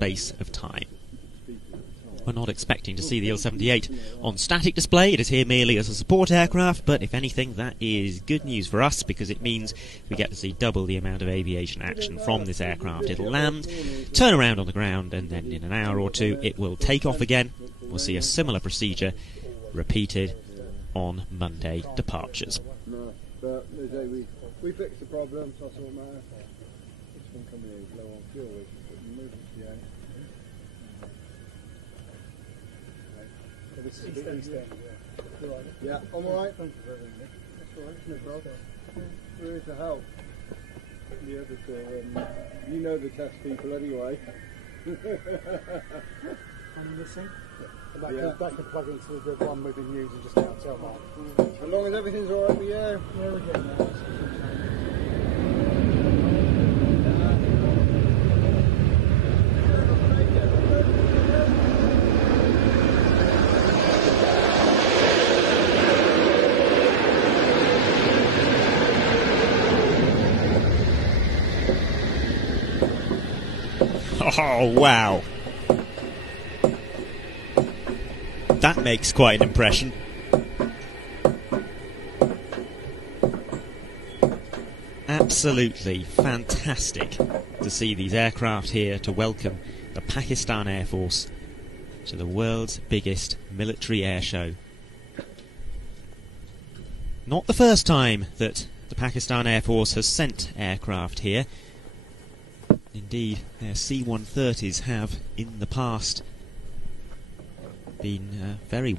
space of time. We're not expecting to see the Il-78 on static display. It is here merely as a support aircraft, but if anything, that is good news for us, because it means we get to see double the amount of aviation action from this aircraft. It'll land, turn around on the ground, and then in an hour or two it will take off again. We'll see a similar procedure repeated on Monday departures. No, but we fixed the problem, so that's all that matters. This one coming in is low on fuel, we move it to the end. Yeah, I'm alright. Thank you very much. That's alright, no problem. We're here to help. The other two, you know the test people anyway. Any missing? Yeah. That can plug into the one we've been using just now, tell Mark. As long as everything's alright with you. Yeah, we're getting there. Oh, wow. That makes quite an impression. Absolutely fantastic to see these aircraft here to welcome the Pakistan Air Force to the world's biggest military air show. Not the first time that the Pakistan Air Force has sent aircraft here. Indeed, their C-130s have, in the past, been very